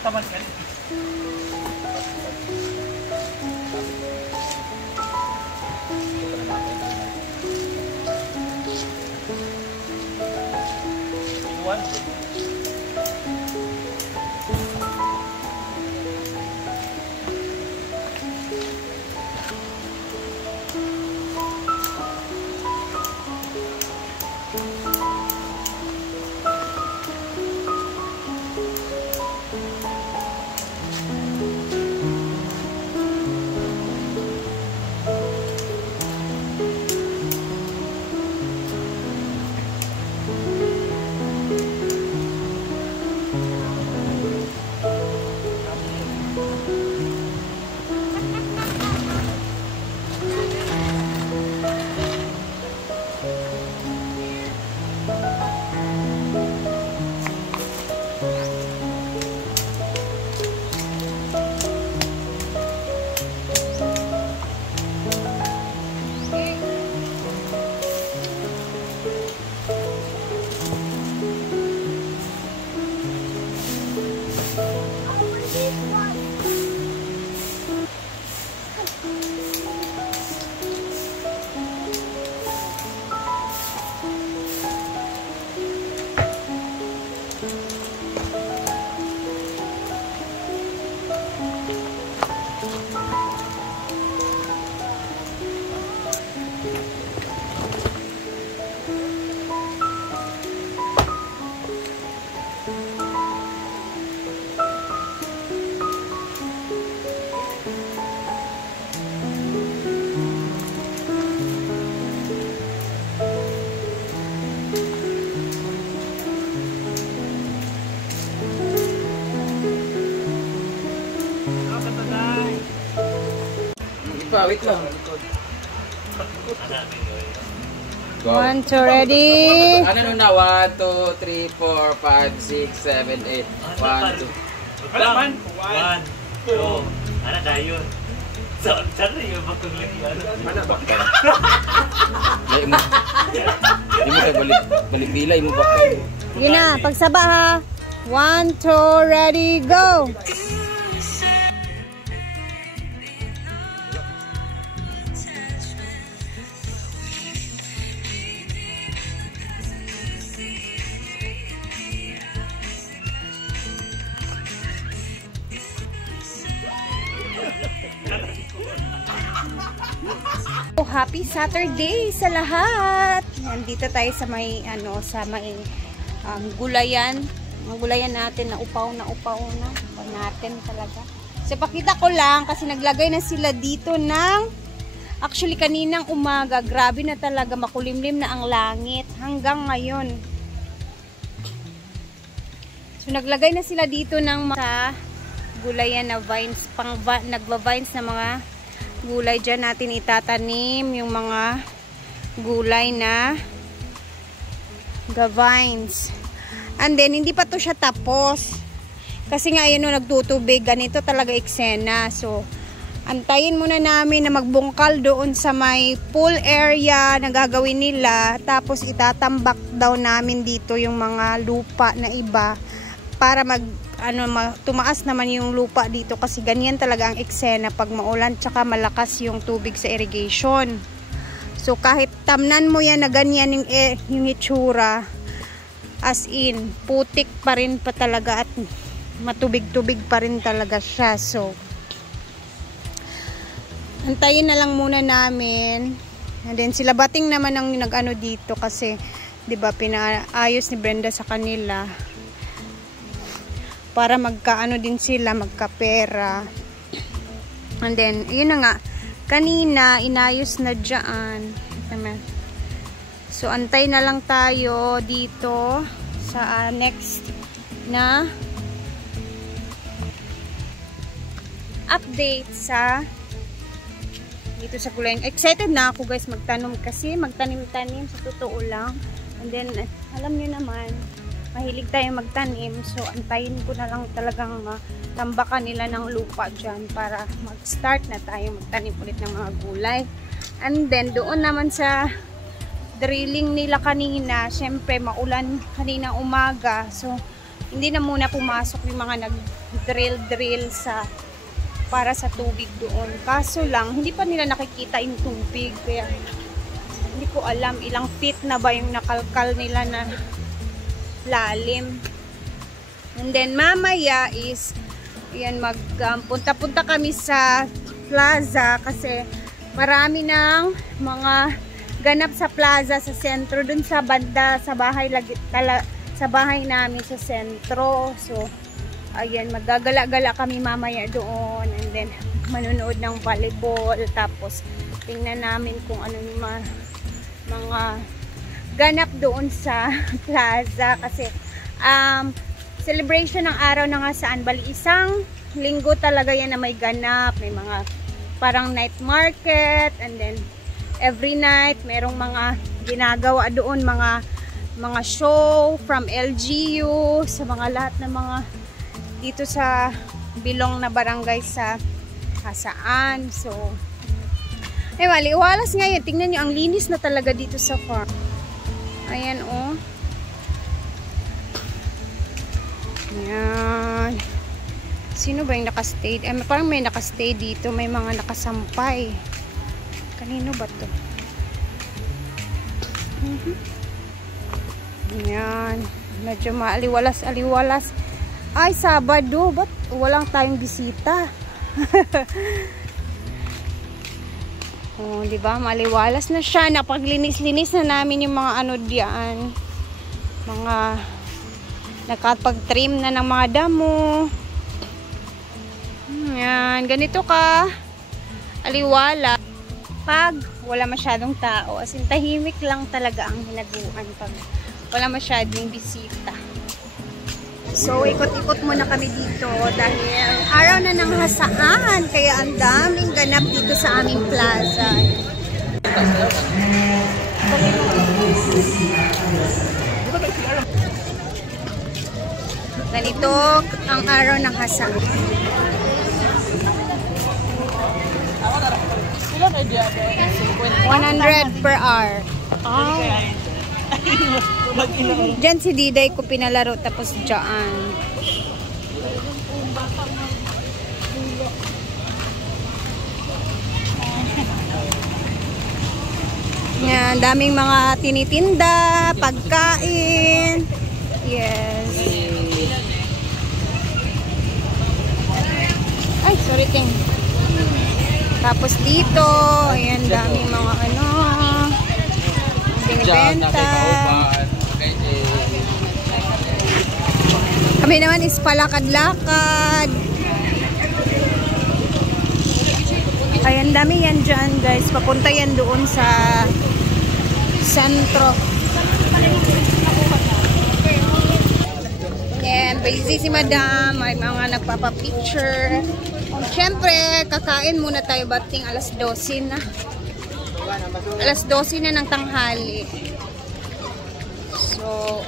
Taman kan. Iwan. Wait lang. Go. 1, 2, ready? Ano na? 1, 2, 3, 4, 5, 6, 7, 8. 1, 2. Wala man. 1, 2. Ano dayon? Saan na yung magkaglagyan? Ano ba? Hindi mo kayo balik pila. Hindi mo bakit. Sige na, pagsaba ha. 1, 2, ready, go! Happy Saturday sa lahat. Nandito tayo sa may gulayan. Ang gulayan natin na upaw na natin talaga. So pakita ko lang kasi naglagay na sila dito ng actually kaninang umaga. Grabe na talaga, makulimlim na ang langit hanggang ngayon. So naglagay na sila dito ng mga gulayan na vines, nagva-vines na mga gulay. Dyan natin itatanim yung mga gulay na vines. And then, hindi pa to siya tapos. Kasi nga, yun, nagtutubig. Ganito talaga eksena. So, Antayin muna namin na magbungkal doon sa may pool area na gagawin nila. Tapos itatambak daw namin dito yung mga lupa na iba para tumaas naman yung lupa dito kasi ganyan talaga ang eksena pag maulan tsaka malakas yung tubig sa irrigation. So kahit tamnan mo yan na ganyan yung itsura, as in putik pa rin pa talaga at matubig-tubig pa rin talaga siya. So antayin na lang muna namin. And then sila Bating naman ang nag-ano dito kasi 'di ba pinaayos ni Brenda sa kanila para magkaano din sila, magkapera. And then yun na nga, kanina inayos na diyan. So antay na lang tayo dito sa next na update sa dito sa Gulayan. Excited na ako guys magtanim kasi magtanim-tanim sa totoo lang. And then alam niyo naman mahilig tayo magtanim, so antayin ko na lang talagang tambakan nila ng lupa dyan para mag-start na tayo magtanim ulit ng mga gulay. And then doon naman sa drilling nila kanina, syempre maulan kanina umaga, so hindi na muna pumasok yung mga nag-drill para sa tubig doon. Kaso lang, hindi pa nila nakikita yung tubig. Kaya, hindi ko alam ilang feet na ba yung nakalkal nila na lalim. And then, mamaya is, yan, punta-punta kami sa plaza kasi marami ng mga ganap sa plaza sa sentro, dun sa banda, sa bahay, sa bahay namin sa sentro. So, ayan, magagala-gala kami mamaya doon and then manonood ng volleyball, tapos tingnan namin kung ano yung mga ganap doon sa plaza kasi celebration ng araw na nga saan, bali isang linggo talaga yan na may ganap, may mga parang night market and then every night merong mga ginagawa doon, mga show from LGU sa mga lahat ng mga dito sa bilong na barangay sa Hasaan. So maliwalas ngayon, tingnan nyo ang linis na talaga dito sa farm. Ayan oh, ayan. Sino ba yung nakastay? Parang may nakastay dito, may mga nakasampay. Kanino ba to? Ayan, medyo maaliwalas-aliwalas. Ay, Sabado, ba't walang tayong bisita? Oh, di ba? Maliwalas na siya. Napaglinis-linis na namin yung mga ano diyan. Mga nakapag-trim na ng mga damo. Yan, ganito ka aliwala pag wala masyadong tao. As in, tahimik lang talaga ang hinaguan pag wala masyadong bisita. So, ikot-ikot muna kami dito dahil araw na ng Hasaan, kaya ang daming ganap dito sa aming plaza. Ganito ang araw ng Hasaan. 100 per hour. Oh. Diyan si Diday ko pinalaro tapos dyan. Yan, daming mga tinitinda, pagkain. Yes. Ay, sorry ting. Tapos dito, ayan, daming mga ano, binibenta. Kami naman is palakad-lakad. Ayan, dami yan dyan guys. Papunta yan doon sa sentro. Ayan, busy si madam. May mga nagpapapicture. Siyempre, kakain muna tayo bating alas 12 na. Alas 12 na ng tanghali. So,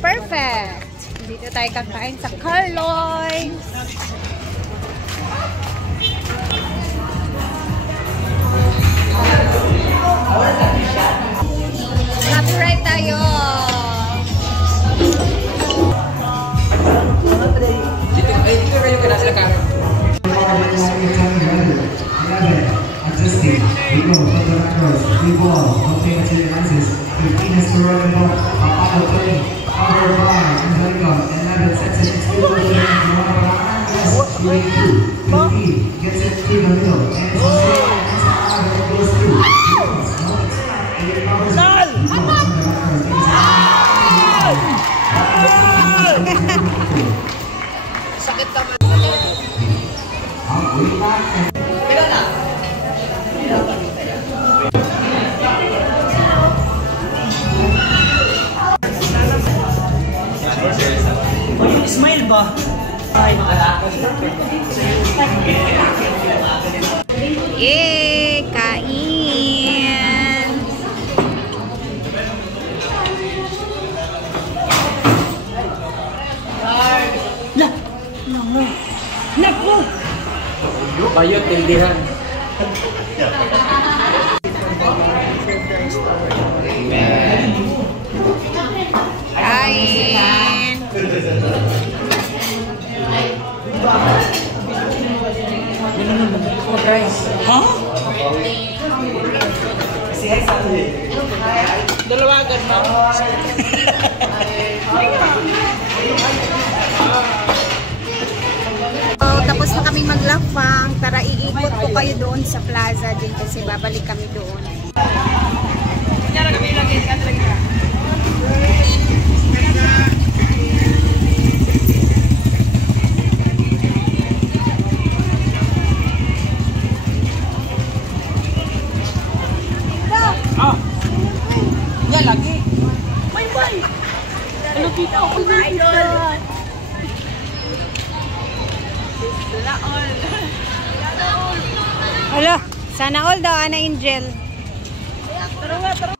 perfect. Dito tayo kakain sa Carlo's. Copyright tayo. Dito kayo kaya sila karo. Adjusting. We go from the macros. We ball. Okay, to the lenses. 15 is to run the ball. Apollo 20. Cover by. Angelica. 11 sets it. It's good. 22. 15. Gets it through the middle. And it's it goes through. Sakit naman. Smile ba? Ay, Yay! Kain! Kayo, tindihan. Kain! Dalawagan mo. Tapos na kami maglafang. Tara, iikot ko kayo doon sa plaza din kasi babalik kami doon. Nga lagi. Ano kita ako na idol? Hala, sana all daw, Ana Angel. Tara nga, tara.